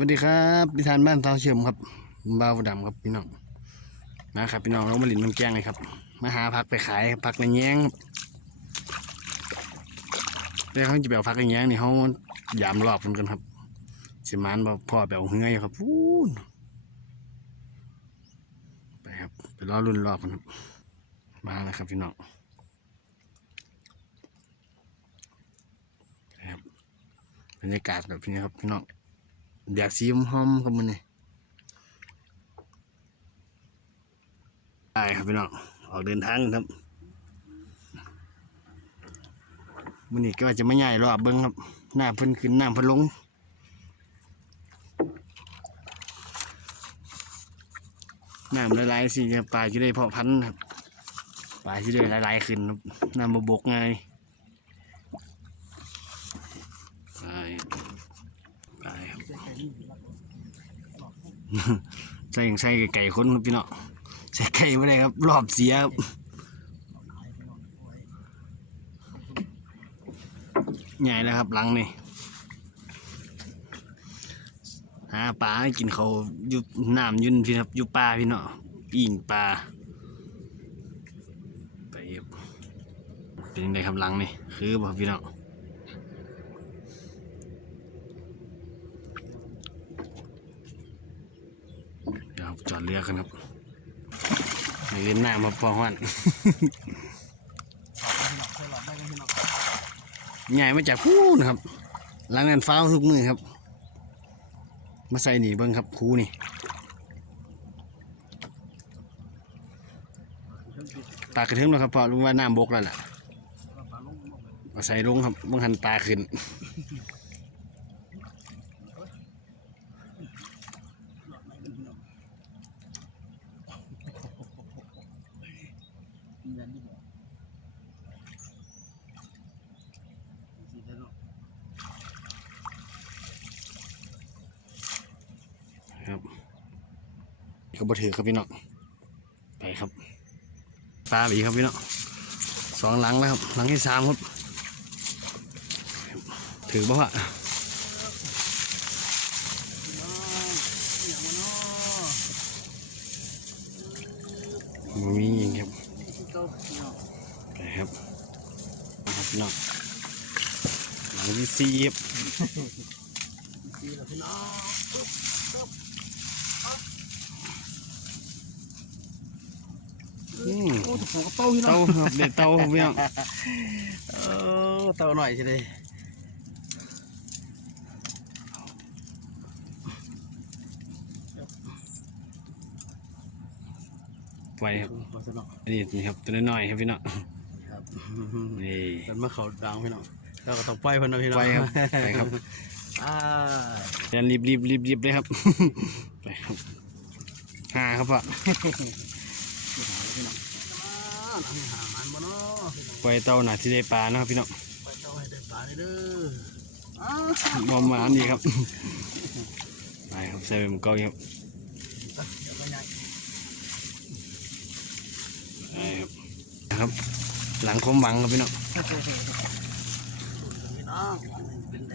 วัสดีครับพิธานบ้านเตาเชื่อมครับบ้าวดำครับพี่น้องนะครับพี่น้องเรามาหลินน้ำแกงเลยครับ มาหาพักไปขายพักในแย้งเรื่เขาจะไปเอาพักในแย้งนี่เขายามรอบกันกันครับสิมานบอกพ่อไปเอาเหืออยครับพูนไปครับไปรอรุ่นรอบกันครับมาแล้วครับพี่น้องบรรยากาศแบบนี้ครับพี่น้อง แดดสีหอมๆครับมันนี่ได้ครับพี่น้องออกเดินทางครับมันนี่ก็จะไม่ใหญ่รอบเบิ้งครับหน้าพิ่นขึ้นหน้าพิ่นลงน้ำละลายๆสิปลาจะได้เพาะพันธุ์ครับปลาจะได้ละลายๆขึ้นครับน้ำมบกไงไปไปครับ ใส่ใส่ไก่คนครับพี่เนาะใส่ไก่ไม่ได้ครับ รอบเสียครับใหญ่แล้วครับหลังนี่หาปลาให้กินเขาอยู่น้ำยุนพี่ครับอยู่ปลาพี่เนาะปิ่งปลาไปเป็นยังไงครับหลังนี่คือบ่ครับพี่เนาะ เดี๋ยวจอดเรือกันครับไปเล่นหน้ำมาปอหันใหญ่มาจากคูนะครับหล้างนั้นฟ้าทุกมือครับ มาใส่หนีเบิ้งครับคูนี่ตากระเทือมแล้วครับเพอลุงว่าน้ำบกแล้วล่ะมาใส่ลงครับบางหันตาขึ้น เงินนี่สีเทาครับเขาบถือครับพี่น้องไปครับปลาบีครับพี่น้องสองหลังแล้วครับ หลังที่สามครับ ถือบ่ฮะมีอย่างครับ นะครับนะครับพี่น้องหลังที่สี่ครับอืมโอ้ถูกหัวกระเต้าพี่น้เตาครับเด็ดเต่าครับพี่น้องเออเต่าหน่อยใช่ไหม ไว้ครับพอสนอกอันนี้นี่ครับตัวน้อยๆครับพี่น้องครับนี่มันมาเขาดังพี่น้องแล้วก็ต้องปล่อยเพิ่นนะพี่น้องไปครับไปครับอ่าเดี๋ยวรีบรีบรีบรีบเลยครับไปครับห้าครับพ่อพี่น้องอ่าทำให้หามันบ่เนาะพี่น้องไว้เตาหนาที่ได้ปลานะครับพี่น้องปล่อยเต่าให้ได้ปลาเลยเด้ออ่าบอมมาอันนี้ครับไปครับใส่เป็นหมูกรอบครับ เดี๋ยวก็ใหญ่ ไปครับ นะครับ หลังคมหวังครับพี่น้องพี่น้องเป็นไง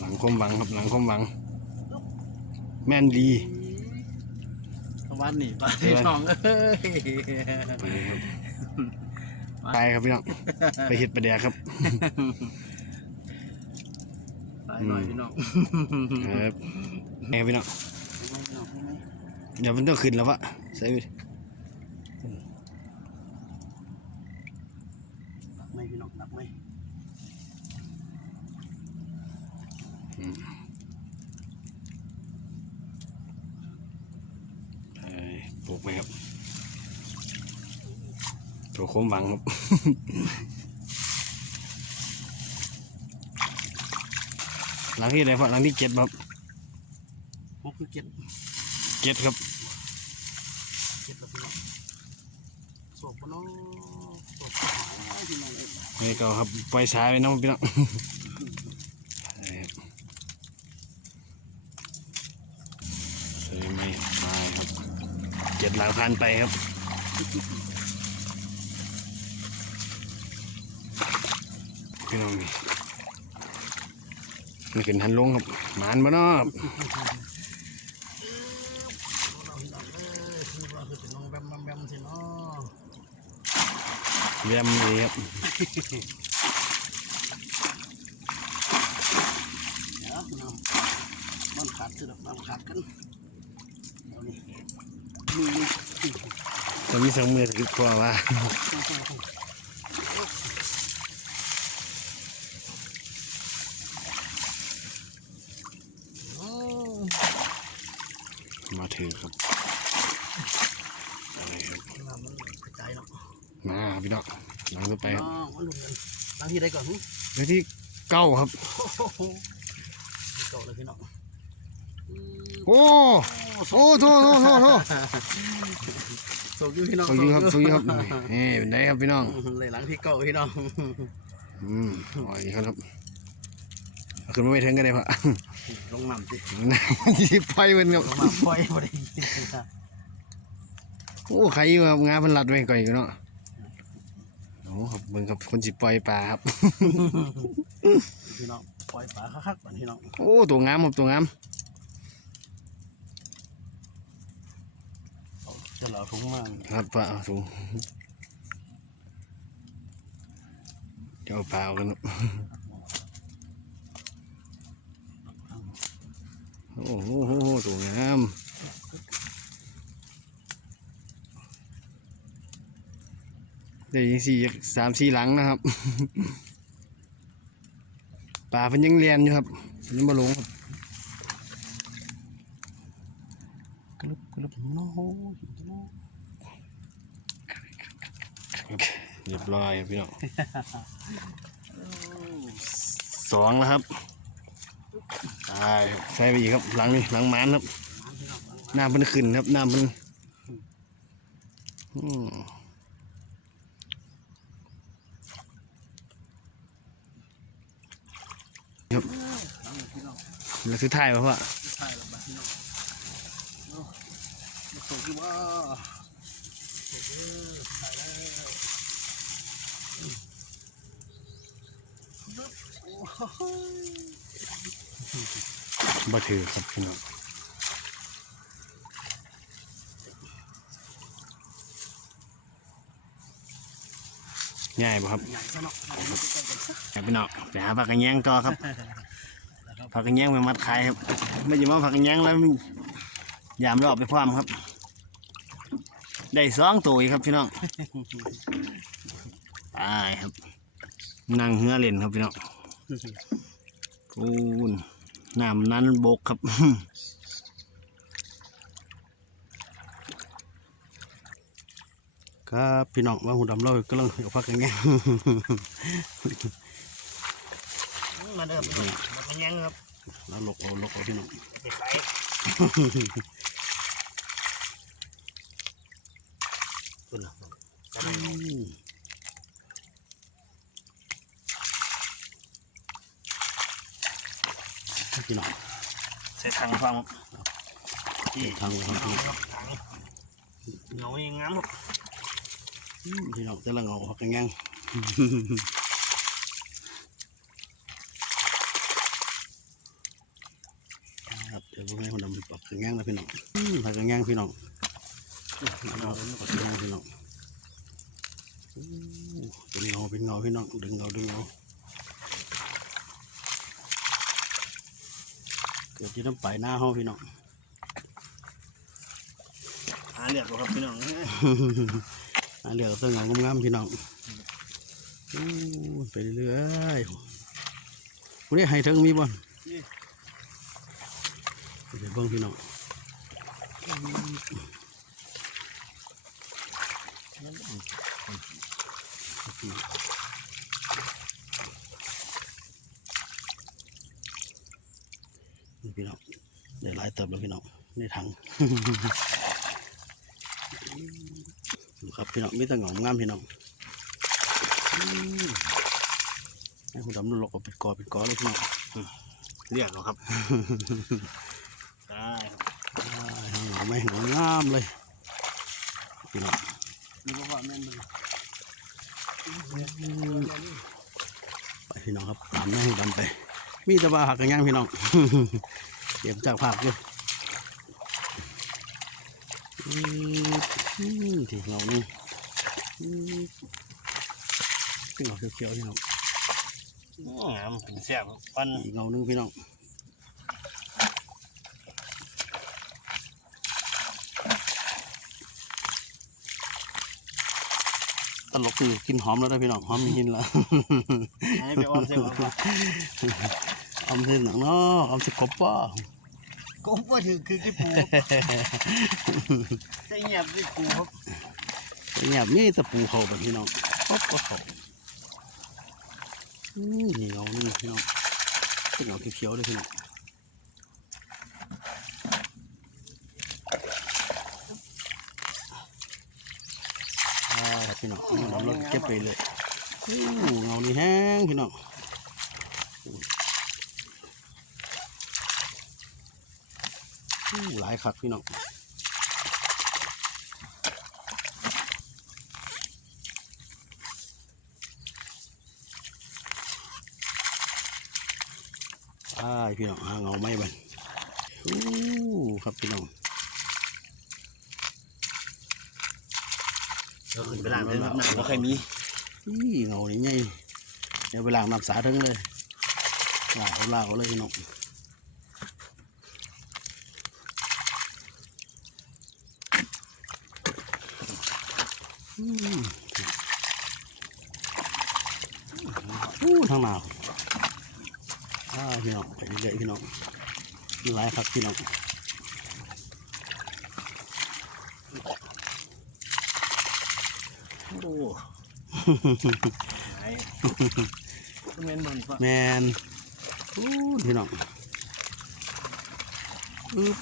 หลังคมหวังครับหลังคมหวัง แม่นดีวันนี้ปลาที่ท้องเอ้ยไปครับไปครับพี่น้องไปเห็ดประเดียครับตายหน่อยพี่น้องครับ ไปครับพี่น้องไม่พี่น้องไม่เดี๋ยวมันต้องขึ้นแล้ววะใส่ไปดักไหมพี่น้องดักไหมไปปลูกไปครับตัวคมหวังครับหลังที่ไหนพ่อหลังที่เจ็ดครับพวก คือเก็บเจ็ดครับเก็บแล้วพี่น้องสวบปะเนาะสวบปะเนาะพี่น้องเอ้ยนี่ก็ครับปล่อยสายไปน้องพี่น้องไปครับใส่ไม่ไปครับเจ็ดหลังพันไปครับพี่น้องนี่มันขึ้นทันลงครับหมานบ่เนาะครับ เราพี่น้องเอ้ยคือว่าคือเป็นน้องแบมแบมแบมสิเนาะ แยมเลยครับเดี๋ยวน้ำมันขาดคือดอกน้ำขาดกันเดี๋ยวนี้มือนี่จะมีสองมือถือกว่าว่าโอ้มาถือครับอะไรครับน้ำมันกระจายเนาะ มาพี่น้องหลังต่อไปครับน้องมันหลุดกันตั้งที่ใดก่อนหึเลขที่เก้าครับโอ้โหเก่าเลยพี่น้องอืมโอ้โอ้โทษโทษโทษโทษส่งอยู่พี่น้องสูงอยู่ครับสูงอยู่ครับนี่เป็นไงครับพี่น้องเลยหลังที่เก่าพี่น้องอืมอ๋ออีกครับเอาขึ้นมาไม่ถึงกันเลยพะลงน้ำสิยิบไฟมันครับลงน้ำปล่อยบ่ได้โอ้ใครอยู่ครับงานมันรัดไว้ก่อนอยู่เนาะโอ้ครับมึงครับคนจิปล่อยปลาครับ พี่น้องปล่อยปลาคักๆก่อนพี่น้องโอ้ตัวงามครับตัวงามเอาเจะเหล่าถุงมาครับปลาเอาสูงเดี๋ยวเอาปลาเอากันครับโอ้โหโหโหตัวงาม ได้ยิงสี่สามสี่หลังนะครับปลาเพิ่นยังเรียนอยู่ครับเพิ่นยังมาลงครับกรึบกรึบโน้โหครับเรียบร้อยครับพี่น้องสองแล้วครับใช่ครับใส่ไปอีกครับ หลังนี่หลังหมันครับน้ำมันขึ้นครับน้ำมันอืม ครับพี่น้องแล้วสุดท้ายป่ะพ่อใช่แล้วบัดพี่น้องเอาส่งที่ว่าเออใส่แล้วโอ้โหบ่ถือครับพี่น้อง ง่ายป่ะครับใหญ่ซะเนาะเอามาใกล้ๆกันซะครับพี่น้องไปหาผักกระแยงต่อครับผักกระแยงไปมัดขายครับ ไม่ใช่ว่าผักกระแยงแล้วมันยามรอบไปพร้อมครับ ได้สองตัวอีกครับพี่น้องตายครับนั่งเหือเล่นครับพี่น้องปูนน้ำนั้นบกครับ ครับพี่น้องว่าหูดำเรากำลังเอาพักกันแง่มาเดิมพี่น้องมาเป็นยังครับแล้วลกเอาลกเอาพี่น้องไปขายคุณล่ะจะได้เอาพี่น้องใส่ถังฟังที่ทางทางที่เงาเองงามครับอืม พี่น้องจะละเงาพักกันแง่ครับเดี๋ยวพวกนี้คนดำปักกันแง่นะพี่น้องอืมพักกันแง่พี่น้องเอาปักกันแง่พี่น้องอู้เป็นเงาเป็นเงาพี่น้องดึงเงาดึงเงาเกิดที่น้ำไปหน้าห้องพี่น้องหาเลือกครับพี่น้อง อันเดียวเสื้อเงางามๆพี่น้องอู้ไปเรื่อยวันนี้ให้ถึงมีบ่เดี๋ยวเบิ่งพี่น้องพี่น้องได้หลายเติบแล้วพี่น้องในถัง ครับพี่น้องมีแต่หงองงามพี่น้องให้คุณดำนุ่นหลอกเอาปิดกอปิดกอเลยพี่น้องเรียกเหรอครับได้ครับได้หงองไม่หงองงามเลยพี่น้องนี่ว่าแม่นเลยไปพี่น้องครับตามแม่ดำไป มีแต่ว่าหักกันย่างพี่น้องเก็บจากภาพอยู่ อืมอืมที่เรานี่อืมที่เราเขียวๆพี่น้องงามเป็นแซ่บปันอีกเงาหนึงพี่น้องตลกคือกินหอมแล้วได้อพี่น้องหอมมีกินแล้วให้ไปออมเส้นก่อนออมเส้นหนังเนาะออมสิกบป่ะก็ว่าถือคือกี่ปู ใช่เงียบกี่ปูครับเงียบนี่ตะปูเขาแบบพี่น้องครบก็เขาอืมนี่เงาหนึงพี่น้องเป็นเงาเขียวๆเลยพี่น้องพี่น้องเรารถเก็บไปเลยอู้เงานี่แห้งพี่น้องอู้หลายคักพี่น้อง พี่น้องหาเงาไม้บันอู้ครับพี่น้องเราขึ้นไปล้างเลยน้ำเราเคยมีนี่เงานี่ไงเดี๋ยวไปล้างน้ำสาถึงเลยลากเอาลากเอาเลยพี่น้องอืมอู้ทางหนาว อ่าพี่น้องไปเรื่อยๆพี่น้องมีหลายครับพี่น้องโอ้ไหนเมนเหมือนแมนอู้พี่น้องอึ๊บ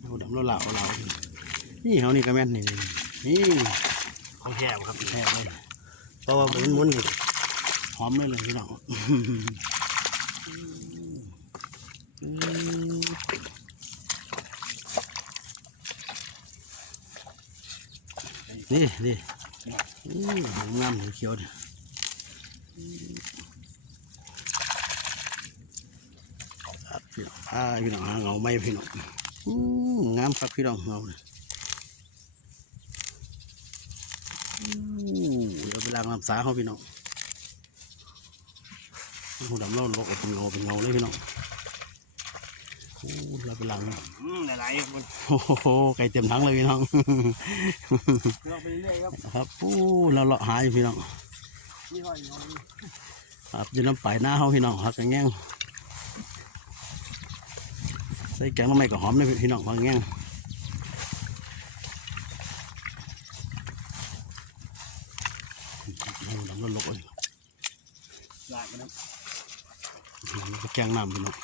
เอาดำเราเหล่าเหล่านี่เขานี่ก็แม่นนี่นี่ของแท้ครับแทบเลย เพราะว่ามันมุนนี่หอมเลยเลยพี่น้องนี่นี่งามเขียวดิพี่น้องอ่าพี่น้องหาเงาไม้พี่น้องงามครับพี่น้องเงาเนี่ย ล้างน้ำสาเขาพี่น้องหูดำเล่าบอกว่าเป็นเงาเป็นเงาเลยพี่น้องอู้เราไปล้างน้ำอืมหลายๆคนโอ้โหไก่เต็มทั้งเลยพี่น้องเราไปเรื่อยครับครับปูเราเลาะหาอยู่พี่น้องนี่ห้อยน้อยครับอยู่น้ำปลายหน้าเฮาพี่น้องหักกันแง่งใส่แกงน้ำไม่ก็หอมเลยพี่น้องหักกันแง่ง เอาดำลกๆเลยหลายนะมันก็แกงน้ำพี่น้อง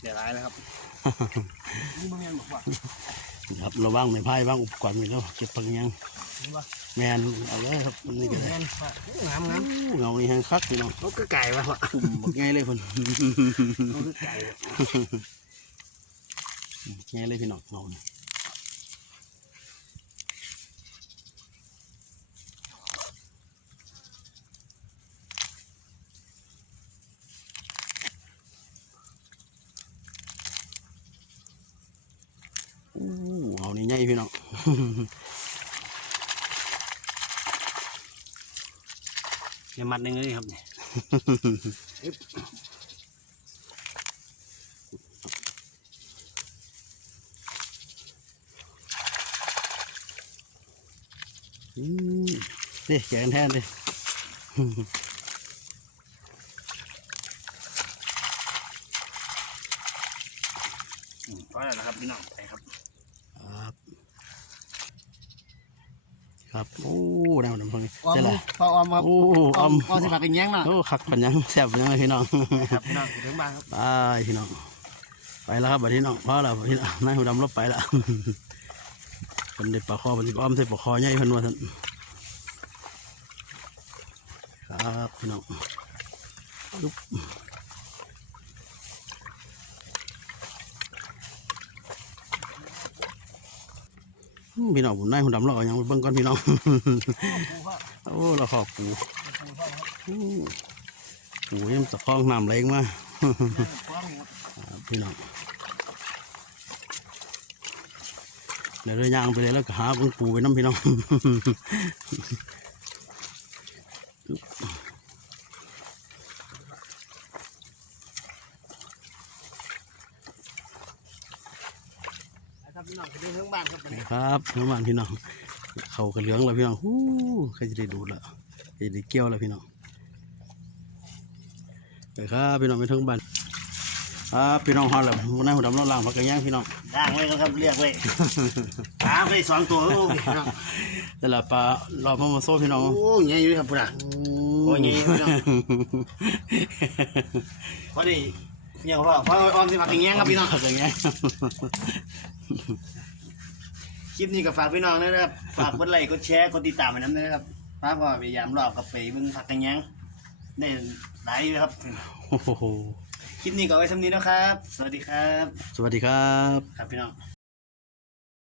เดี๋ยวหลายนะครับนี่มันยังบอกว่าครับเราว่างไม่พายว่างอุปกรณ์มีแล้วเก็บปังแง่งว่าแมนเอาเลยครับนี่ก็ได้งามงามงามอู้เงานี่แห้งคักพี่น้องเขาคือไก่วะวะบักง่ายเลยคนเขาคือไก่ แง่เลยพี่น้องเงานี่อู้เอานี่ใหญ่พี่น้องเนี่ยมัดหนึ่งเลยครับเนี่ย นี่แกงแทนเลยก็แล้วนะครับพี่น้องไปครับ ครับ ครับ โอ้ดำดำพังออมใช่ละพอออมครับโอ้ออมออมสิผักกันแย้งเนาะโอ้คักปัญญังแซ่บปัญญังเลยพี่น้อง ครับพี่น้องถึงบ้านครับไปพี่น้อง ไปแล้วครับบัดนี้น้องพอแล้วพี่น้องนายหูดำรถไปแล้ว เป็นได้ปลาคอมันสิอ้อมใส่ปลาคอใหญ่พันวาท่านครับพี่น้องลุกพี่น้องผมนายหุ่ดำเราอย่างเบิ้งก่อนพี่น้องโอ้เราขอบปูปูยังตะคองน้ำแรงมาพี่น้อง เดี๋ยวเราย่างไปเลยแล้วก็หาเบิ่งปูไปน้ำพี่น้องครับพี่น้องไปดูเรื่องบ้านครับครับน้ำมันพี่น้องเขากระเหลืองแล้วพี่น้องฮู้ใครจะได้ดูละใครจะได้เกี่ยวแล้วพี่น้องไปครับพี่น้องไปถึงบ้าน ครับพี่น้องฮอดแล้ววันนั้นผมดำน้ำล่างพักกันย่างพี่น้องด่างเลยครับเรียกเลยปลาไปสองตัวโอ้ยพี่น้องแต่ละปลารอบมามาโซ่พี่น้องโอ้ยไงอยู่ครับพุ่นอะโอ้ยงี้พี่น้องพอดีเนี่ยพ่อพ่อออมสิมาอย่างเงี้ยครับพี่น้องพักกันย่างคลิปนี้ก็ฝากพี่น้องนะครับฝากกดไลค์กดแชร์กดติดตามไปน้ำด้วยนะครับป้าก็พยายามรอบกับไปเบิ่งผักกันยังได้หลายอยู่ครับโอ้โห คลิปนี้ก็เอาไว้ทำนี้นะครับ สวัสดีครับ สวัสดีครับ ครับพี่น้อง